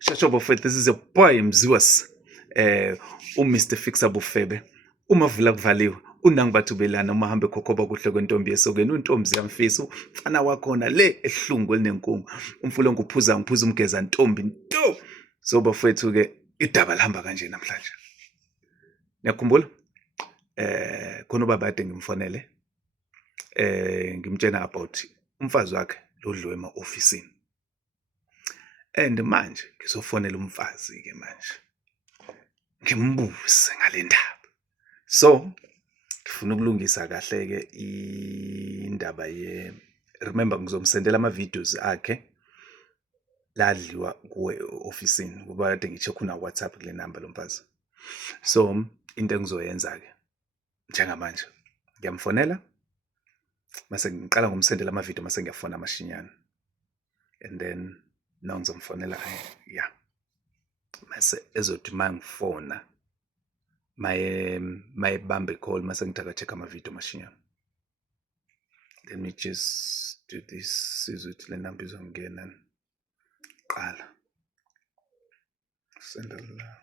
Shasho Bofet, this is your boy Mziwas. Mr. Fixer Bufebe. Umavula kuvaliwe. Unangi bathubelana umahambe khokhoba kuhle kwentombi yesokeni untombi yamfisa ufana wakhona le ehlungu elinenkungu umfulo nguphuza umgeza ntombi nto so bafethu ke idaba lihamba kanje namhlanje ngiyakhumbula khona ubaba ade ngimfonele ngimtshena about umfazi wakhe lodliwe ema-ofisini and manje ngizofonela umfazi ke manje ngimbuze ngale ndaba so ngifuna ukulungisa kahle ke indaba remember ngizomsendela ama-videos akhe ladliwa kuwe ofisini kuba kade ngi-check una WhatsApp kule number lomfazi so into engizoyenza ke njengamanje ngiyamfonela mase ngiqala ngomsendela ama-video mase ngiyafona amashinyana and then now ngizomfonela mase ezothi mangifona my bambe call mase ngitaka check ama-video mashinyana. Let me just do this sizwe ukuthi le number izongena qala send la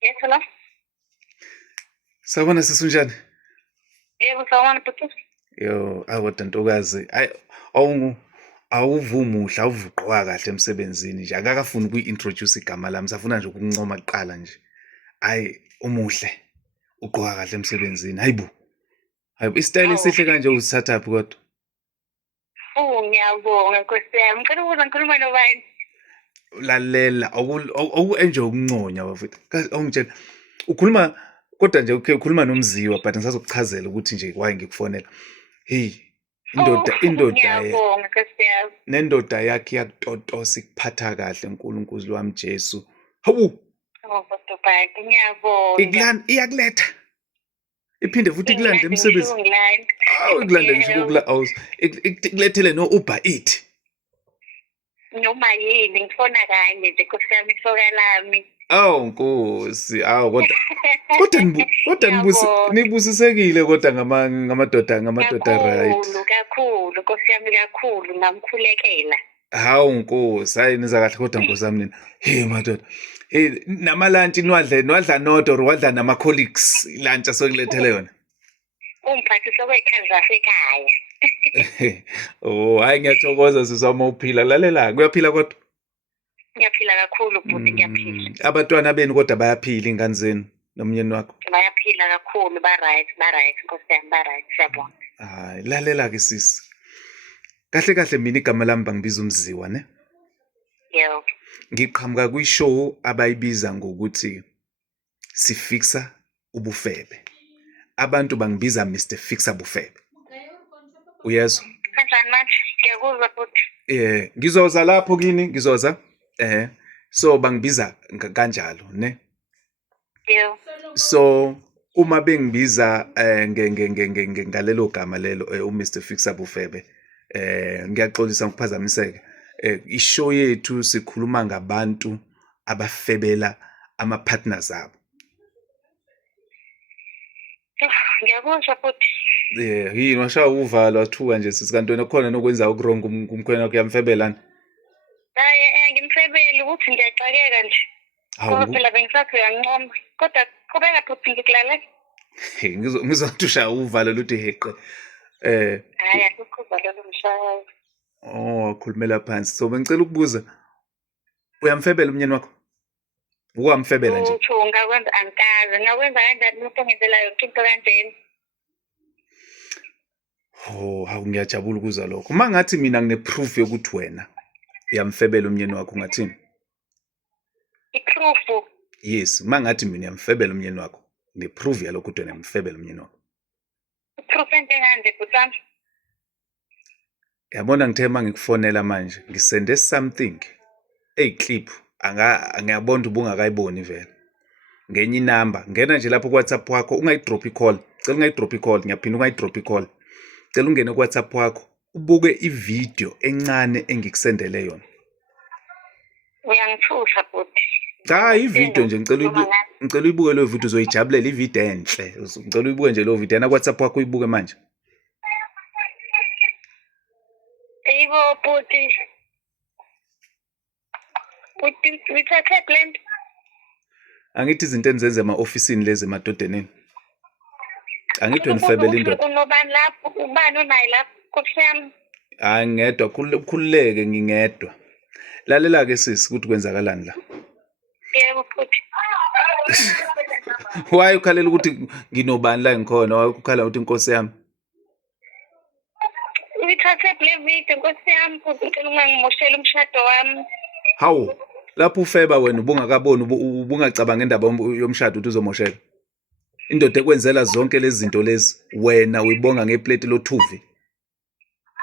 Yes, hello. Sawubona sisunjani? Yebo, sawubona bhuti. Yo, awoda ntokazi. Awuvumuhle, awuvuqwa kahle emsebenzini nje. Akakafuni ukuyi-introduce igama lami, safuna nje ukuncoma kuqala nje. Umuhle. Uqoka kahle emsebenzini. Hayibo. Istyle esihle kanje usithatha phi kodwa? Ngiyabonga Nkosi yami. Ngicela ukubuza ngikhuluma nobani? Lalela, enjoy ukunconya bafethu. Awungitshela. Ukhuluma kodwa nje ukhuluma nomziwa but ngisazokuchazela ukuthi nje why ngikufonela. Hey, indoda nendoda yakhe yakutotosa ikuphatha kahle uNkulunkulu wami Jesu. Hawu. Ngiyabonga. Iyakuletha. Iphinde futhi ikulande emsebenzini. Ikulande ngisho kula ikulethele no Uber Eats. Noma yini ngifona kanye nje Nkosi yami isoka lami. Nkosi, kodwa nibusisekile kodwa ngamadoda right. Kakhulu Nkosi yami kakhulu ngamkhulekela. Hawu Nkosi, hayi niza kahle kodwa Nkosi yami nina. Hey madoda. Hey namalunch nwadla nodwa or wadla nama colleagues lunch asokulethele yona. Umphathisa kwekhaya zasekhaya. Hayi ngiyathokoza sisama uphila lalela kuyaphila kodwa. Ngiyaphila kakhulu bhuti ngiyaphila. Abantwana benu kodwa bayaphila ingane zenu nomnyeni wakho? Bayaphila kakhulu ba right Nkosi yami ba right siyabonga. Hayi lalela ke sisi. Kahle mina igama lami bangibiza umziwa ne? Yebo. Ngiqhamuka kwi-show abayibiza ngokuthi sifixa ubufebe. Abantu bangibiza Mr. Fixer Bufebe. Uyezwa? Kanjani manje? Ngiyakuzwa futhi. Ngizoza lapho kini ngizoza. So bangibiza kanjalo ne? Yebo. So uma bengibiza ngalelo gama lelo Mr. Fixer Bufebe ngiyaxolisa ukuphazamiseka. I-show yethu sikhuluma ngabantu abafebela ama-partners abo. Ngiyakuzwa futhi. Yini washaya uvalo wathuka nje sithi kanti wena khona nokwenza ukurong kumkhwena wakho yamfebelana. Ngimfebele ukuthi ngiyaxakeka nje. Ngoba phela bengisathi uyancoma. Kodwa qhubeka futhi ngikulalela. Ngizothi ushaya uvalo luthi heqe. Hayi akukho lo mshayeli. Khulumela phansi. So bengicela ukubuza uyamfebela umnyeni wakho? Ukwamfebela nje. Ngakwenza angikaze. Ngakwenza kanjani umuntu ongenzela yonke into kanjeni? Hawu ngiyajabula ukuzwa lokho. Mangathi mina ngine-proof yokuthi wena uyamfebela umnyeni wakho ungathini? I-proof? Yes, mangathi mina uyamfebela umnyeni wakho. Ne-proof yalokho ukuthi wena uyamfebela umnyeni wakho. I-proof entingande butami. Yabona ngithe mangikufonela manje ngisende something clip angiyabona ubungakayiboni vele ngenye inamba ngena nje lapho ku-WhatsApp wakho ungayidrop i-call cela ungayidrop i-call ngiyaphinda ungayidrop i-call cela ungene ku-WhatsApp wakho ubuke i-video encane engikusendele yona. Uyangithusa futhi Cha ivideo nje ngicela uyibuke lo video uzoyijabulela ivideo enhle. Ngicela uyibuke nje lo video na WhatsApp wakho uyibuke manje. Yebo bhuti. Uthathe blend. Angithi izinto enzenze ema-ofisini lezi emadodeni. Angithi wena ufebele indoda. Unobani lapho? Ubani onayo lapho? Nkosi yami. Hayi ngedwa khululeke ngingedwa. Lalela ke sisi ukuthi kwenzakalani la. Yebo futhi. Why ukhalela ukuthi nginobani la ngikhona? Why ukhala ukuthi inkosi yami? Uthathe le video nkosi yami futhi ucela ungangimoshela umshado wami. Hawu lapho ufeba wena ubungakaboni ubungacabanga indaba yomshado ukuthi uzomoshela. Indoda ekwenzela zonke lezi zinto lezi wena uyibonga ngeplate lothuvi.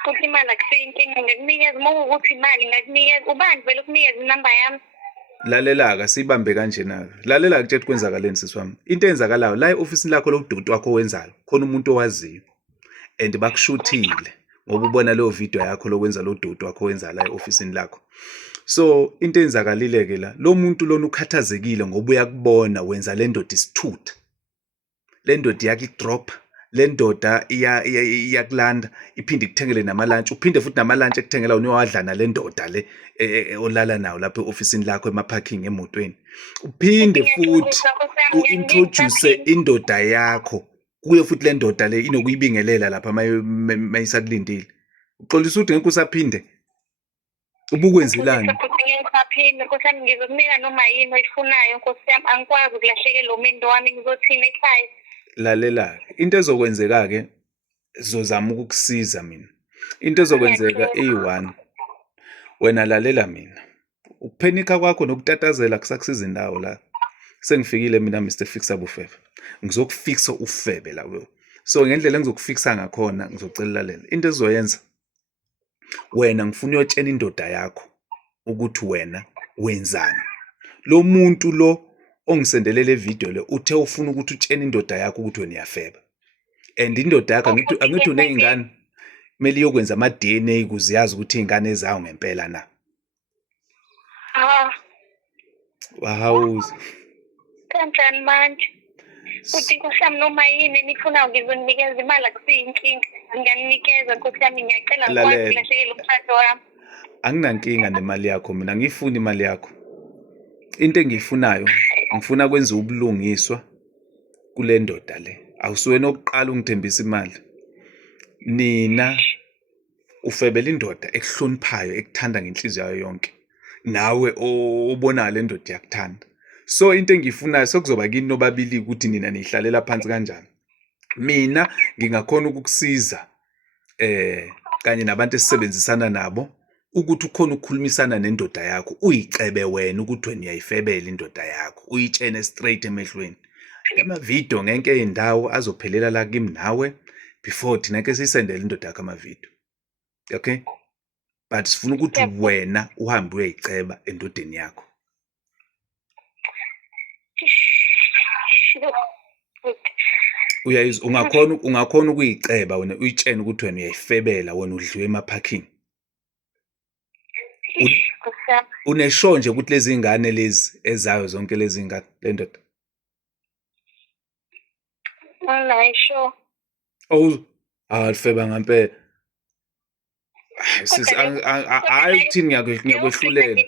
Futhi imali akusinkinga ngikunikeza uma ukuthi imali ngakunikeza ubani vele ukunikeza inamba yami. Lalela-ke siyibambe kanjena. Lalela-ke tshela kwenzakaleni sisi wami. Into eyenzakalayo la e-ofisini lakho lokudoti wakho owenzayo khona umuntu owaziyo and bakushuthile ngoba ubona leyo video yakho lokwenza lo doti wakho owenza la e-ofisini lakho. So into eyenzakalile-ke la lo muntu lona ukhathazekile ngoba uyakubona wenza le ndoda isithutha. Le ndoda iyakudrop, le ndoda iyakulanda, iphinde ikuthengele namalunch, uphinde futhi namalunch ekuthengela unowadla nale ndoda le olala nawo lapha e-ofisini lakho emaparking emotweni. Uphinde futhi uintroduce indoda yakho kuye futhi le ndoda le inokuyibingelela lapha mayisakulindile. Uxolisa ukuthi ngeke usaphinde ubukwenzelani? Ngisaphinde nkosi yami ngizokunika noma yini oyifunayo nkosi yami angikwazi ukulahlekelwa umendo wami ngizothina ekhaya. Lalela into ezokwenzeka-ke zozama ukukusiza mina. Into ezokwenzeka eyi-1 wena lalela mina. Ukuphenika kwakho nokutatazela kusakusiza indawo la. Sengifikile mina Mr Fixable Ufebe. Ngizokufixa ufebe la wewe. So ngendlela engizokufixa ngakhona ngizocela lalela. Into ezoyenza wena ngifuna uyotshena indoda yakho ukuthi wena wenzani. Lo muntu lo ongisendele le video le uthe ufuna ukuthi utshene indoda yakho ukuthi wena uyafeba. And indoda yakho angithi unezingane kumele iyokwenza ama-DNA ukuze yazi ukuthi izingane ezayo ngempela na. Wahawuza. Kanjani manje? Futhi nkosi yami noma yini nifuna ngizonikeza imali akusiyinkinga. Nginganikeza nkosi yami ngiyacela ngikwazi ukulahlekelwa umshado wami. Anginankinga nemali yakho mina ngifuna imali yakho. Into engiyifunayo ngifuna kwenza ubulungiswa kule ndoda le. Awusuwena oqala ungithembisa imali. Nina ufebela indoda ekuhloniphayo ekuthanda ngenhliziyo yayo yonke. Nawe obona le ndoda yakuthanda. So into engiyifunayo sokuzoba kini nobabili ukuthi nina nihlalela phansi kanjani. Mina ngingakhona ukukusiza kanye nabantu esisebenzisana nabo ukuthi ukhona ukukhulumisana nendoda yakho uyicebe wena ukuthi wena uyayifebela indoda yakho uyitshene straight emehlweni. Ama-video ngenke ey'ndawo azophelela la kimi nawe before thina ke siyisendele indoda yakho ama-video. Okay? But sifuna ukuthi wena uhambe uyayiceba endodeni yakho. Ungakhona ukuyiceba wena uyitshene ukuthi wena uyayifebela wena udliwe emaparking. Uneshow nje ukuthi lezi ngane lezi ezayo zonke lezi ngane le ndoda. Ayisho. Alifeba ngempela. Sis hayi ukuthini ngiyakwehlulela.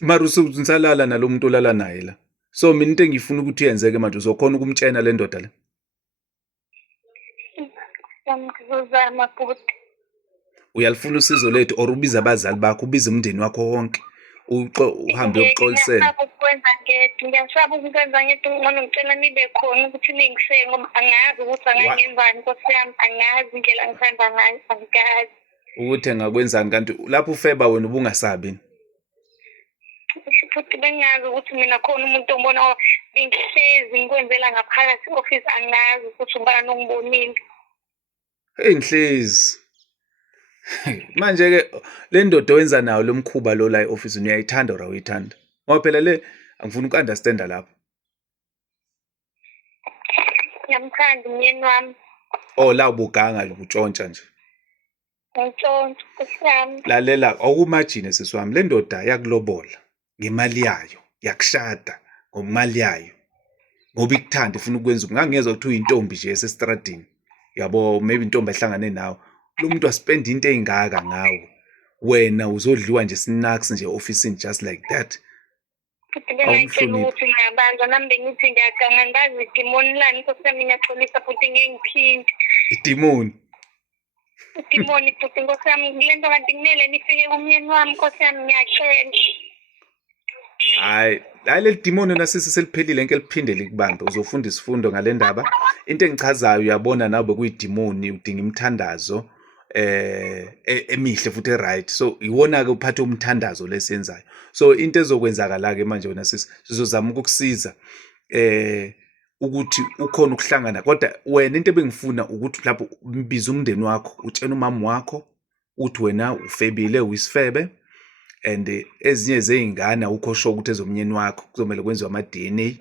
Mara usunsalala nalomuntu olala naye la. So mina into engifuna ukuthi yenzeke manje uzokhona ukumtshena le ndoda le. Ngizozama futhi. Uyalifuna usizo lethu or ubiza abazali bakho ubiza umndeni wakho wonke uhambe uyoxolisela. Ngiyasaba ukwenza ngento ngcono ngicela nibe khona ukuthi ningiseke ngoba angazi ukuthi angangenzani nkosi yami angazi indlela engithanda ngayo angikazi. Ukuthi engakwenzani kanti lapho ufeba wena ubungasabi. Futhi bengazi ukuthi mina khona umuntu ombona ngihlezi ngikwenzela ngaphakathi office angazi ukuthi ubani ongibonile. Hey nhlezi. Manje ke le ndoda owenza nayo lo mkhuba lo la e-office uyayithanda or awuyithanda? Ngoba phela le angifuni uku-understanda lapho. Ngiyamthanda umyeni wami. Oh la ubuganga ubutshontsha nje. Ngitshontsha kusami. Lalela awukumagine sisi wami le ndoda yakulobola. ngemali yayo, yakushada ngomali yayo, ngoba ikuthanda ifuna ukwenza. Ngangezwa ukuthi uyintombi nje esestradini, yabo, maybe intombi ehlangane nawe, lo muntu aspend into ey'ngaka ngawe, wena uzodliwa nje snacks nje ofisini just like that. futhi bengayitshela ukuthi ngiyabanjwa, nami bengithi ngiyaganga, ngazi idimoni lani, Nkosi yami ngiyaxolisa futhi ngengiphinde. Idimoni. Idimoni futhi Nkosi yami, kule nto kanti kumele nifike kumyeni wami, Nkosi yami ngiyacela. Hayi leli dimoni nasisi seliphelile nke liphinde likubambe, uzofunda isifundo ngale ndaba. Into engichazayo uyabona nawe bekuyidimoni, udinga imithandazo emihle futhi right. So iwona ke uphathe umthandazo lesenzayo. So into ezokwenzakala ke manje wena sisi, sizozama ukukusiza ukuthi ukhona ukuhlangana, kodwa wena into ebengifuna ukuthi lapho mbiza umndeni wakho, utshena umama wakho uthi wena ufebile, uyisifebe, and ezinye zey'ngane awukho sure ukuthi ezomnyeni wakho kuzomele kwenziwe ama-DNA,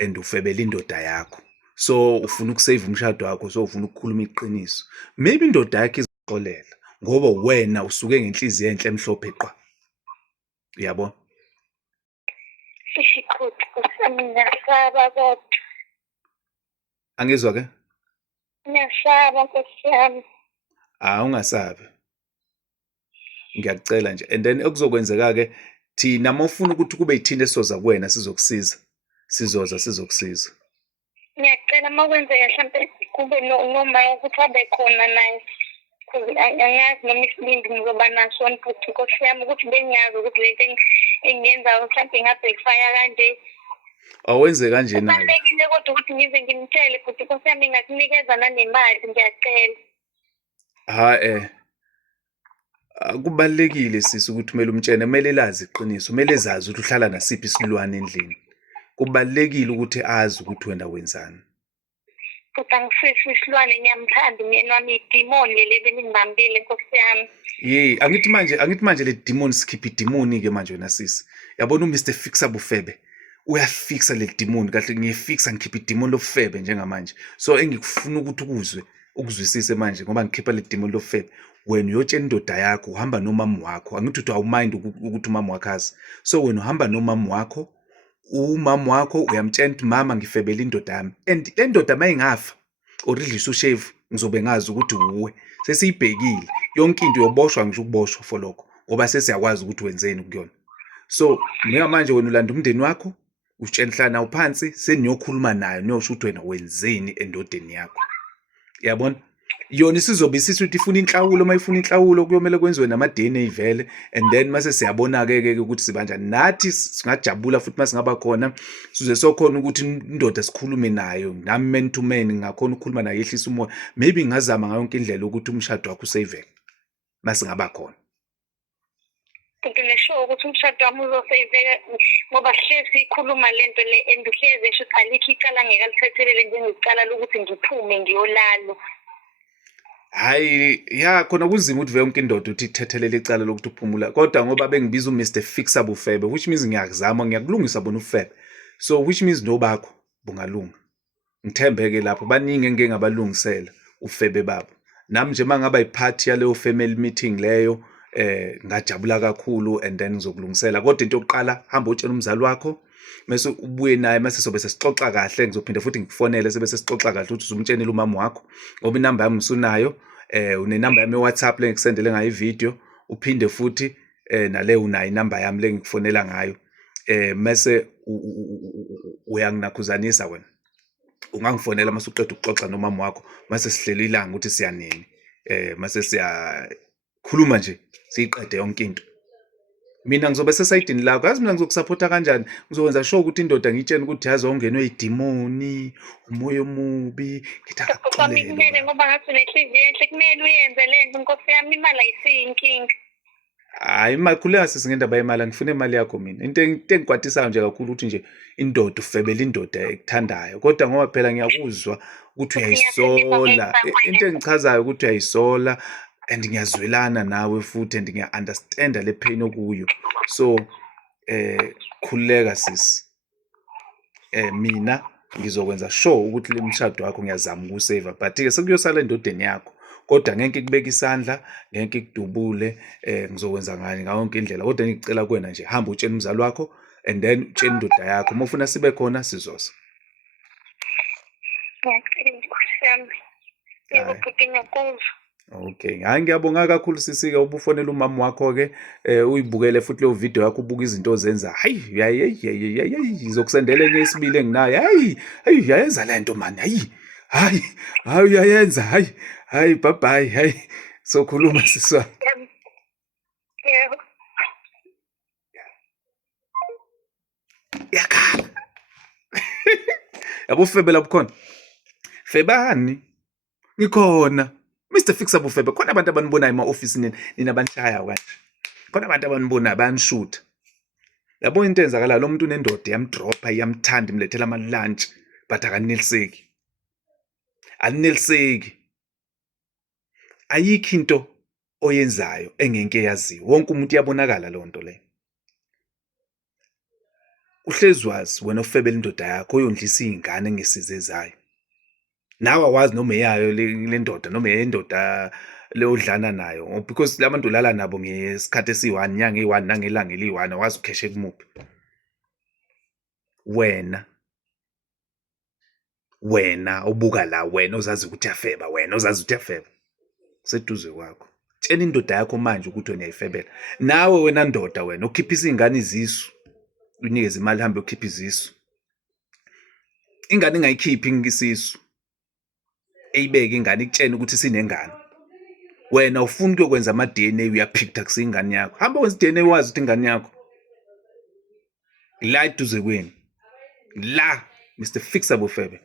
and ufebele indoda yakho. So ufuna ukusave umshado wakho, so ufuna ukukhuluma iqiniso. Maybe indoda yakho izoxolela ngoba wena usuke ngenhliziyo enhle emhlophe qwa. Uyabo? Isikhulu Nkosi yami, ngiyasaba kodwa. Angizwa ke? Ngiyasaba Nkosi yami. Ungasabi. Ngiyakucela nje. And then okuzokwenzeka-ke, thina mawufuna ukuthi kube yithina esizoza kuwena sizokusiza, sizokusiza. Ngiyacela uma kwenzeka mhlampe kube noma ukuthi abe khona naye. Angazi noma isibindi ngizoba naso futhi Nkosi yami, ukuthi bengiyazi ukuthi lento engiyenzayo mhlampe inga-backfire kanje. Awenze kanje nayo. Kubalulekile kodwa ukuthi ngize ngimtshele futhi Nkosi yami, ngakunikeza nanemali, ngiyacela. Kubalulekile sisi ukuthi kumele umtshene, kumele lazi iqiniso, kumele zazi ukuthi uhlala nasiphi isilwane endlini. Kubalulekile ukuthi azi ukuthi wena wenzani. Kodwa angifisi isilwane, ngiyamthanda umyeni wami, idimoni leli belingibambile Nkosi yami. Angithi manje le demon sikhipha idemoni ke manje wena sisi. Yabona uMr Fixable Febe uyafixa le demon kahle, ngiyifixa ngikhipha idemoni lofebe njengamanje. So engikufuna ukuthi ukuzwisise manje ngoba ngikhipha le demon lofebe. Wena uyotshela indoda yakho, uhamba nomama wakho. Angithi uthi awumind ukuthi umama wakho azi. So wena uhamba nomama wakho, umama wakho uyamtshela ukuthi mama ngifebele indoda yami, and le ndoda mayingafa or idlisa ushevu ngizobe ngazi ukuthi uwe. Sesiyibhekile yonke into, uyoboshwa ngisho ukuboshwa for lokho ngoba sesiyakwazi ukuthi wenzeni kuyona. So manje wena ulanda umndeni wakho, utshela hlala nawo phansi, seniyokhuluma nayo niyosho ukuthi wena wenzeni endodeni yakho. Yabona? Yona isizobe isithi ifuna inhlawulo, mayifuna inhlawulo kuyomela kwenziwe nama-DNA vele, and then mase siyabona-ke ukuthi sibanjani. Nathi singajabula futhi masingaba khona, size sokhona ukuthi indoda sikhulume nayo, nami man to man ngakhona ukukhuluma nayo, yehlisa umoya. Maybe ngazama ngayo yonke indlela ukuthi umshado wakho usaveke masingaba khona. Kanti nesho ukuthi umshado wami uzosaveka ngoba sihlezi sikhuluma lento le, and uhlezi esho ukuthi alikho icala ngekalithethelele njengecala lokuthi ngiphume ngiyolala. Hayi khona kunzima ukuthi vele yonke indoda uthi ithethelele icala lokuthi uphumula, kodwa ngoba bengibiza uMr Fixable Febe, which means ngiyakuzama, ngiyakulungisa bona ufebe. So which means nobakho bungalunga. Ngithembeke lapho, baningi engeke ngabalungisela ufebe babo. Nami nje mangaba iphathi yaleyo family meeting leyo, ngajabula kakhulu, and then ngizokulungisela. Kodwa into yokuqala, hamba utshela umzali wakho, mase ubuye naye, mase sobe sesixoxa kahle. Ngizophinda futhi ngikufonele sebe sesixoxa kahle ukuthi uzumtshenela umama wakho, ngoba inamba yami usunayo. Unenamba yami ye-WhatsApp le ngikusendele ngayo ivideo, uphinde futhi nale unayo inamba yami le ngikufonela ngayo. Mase uyanginakhuzanisa wena, ungangifonela mase uqeda ukuxoxa nomama wakho, mase sihlele ilanga ukuthi siyanini, mase siyakhuluma nje siyiqede yonke into. Mina ngizobe sesayidini lakho, yazi mina ngizokusupporta kanjani. Ngizokwenza sure ukuthi indoda ngiyitshene ukuthi yazi wawungenwe idimoni, umoya omubi, ngithi akakuxolele ngoba ngathi unenhliziyo enhle, kumele uyenze lento Nkosi yami, imali ayisiyinkinga. Hayi imali, khuleka sisi ngendaba yemali, angifune imali yakho mina. Into engikwatisayo nje kakhulu ukuthi nje indoda ufebele indoda ekuthandayo, kodwa ngoba phela ngiyakuzwa ukuthi uyayisola. Into engichazayo ukuthi uyayisola, and ngiyazwelana nawe futhi, and ngiya-understanda le pain okuyo. So khuleka sisi, mina ngizokwenza sure ukuthi le mshado wakho ngiyazama ukusave, but-ke sekuyosala endodeni yakho kodwa ngeke ngikubeke isandla, ngeke ngikudubule, ngizokwenza ngani ngayo yonke indlela, kodwa ngicela kuwena nje hamba utshela umzali wakho and then utshela indoda yakho, uma ufuna sibe khona sizoza. Ngiyacela Nkosi yami. Yebo bhuti ngiyakuzwa. Okay, hayi ngiyabonga kakhulu sisi-ke ubufonela umama wakho-ke uyibukele futhi leyo video yakho ubuka izinto ozenza. Hayi ngizokusendela enye esibili enginayo. Hayi uyayenza lento mani. Hayi uyayenza. Hayi bye bye. Hayi sokhuluma sisi wami. Yebo. Yakhala. Yabo Febe lapho khona. Febani. Ngikhona. Mr. Fixable Febe, khona abantu abanibonayo ema-ofisini nina banishayayo kanje. Khona abantu abanibonayo bayanishuta. Yabo into enzakalayo, lo muntu unendoda yamdropha, iyamthanda, imlethela ama-lunch, but akaneliseki. Alineliseki. Ayikho into oyenzayo engeke yaziwa. Wonke umuntu uyabonakala leyo nto leyo. Uhlezi wazi wena ufebela indoda yakho oyondlisa iy'ngane ngesize zayo. Nawe awazi noma eyayo le ndoda noma eyendoda leodlana nayo, because labantu ulala nabo ngesikhathi esi-1 inyanga eyi-1 nangelanga eli-1 awazi ukheshe kumuphi. Wena ubuka la, wena ozazi ukuthi uyafeba, wena ozazi ukuthi uyafeba seduze kwakho. Tshela indoda yakho manje ukuthi wena uyayifebela. Nawe wena ndoda wena ukhiphisa iy'ngane izisu, unikeze imali hambe ukhipha izisu. Ingane ingayikhiphi isisu, eyibeke ingane ikutshene ukuthi sinengane. Wena ufuna ukuyokwenza ama-DNA uyaphicta kusingane yakho. Hamba wenza i-DNA wazi ukuthi ingane yakho. La eduze kwenu. La Mr. Fixable Febe.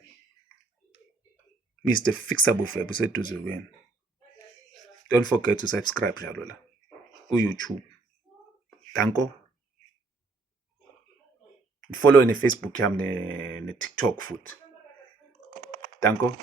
Mr. Fixable Febe useduze kwenu. Don't forget to subscribe njalo la ku-YouTube. Danko. Follow ne-Facebook yami ne-TikTok futhi. Danko.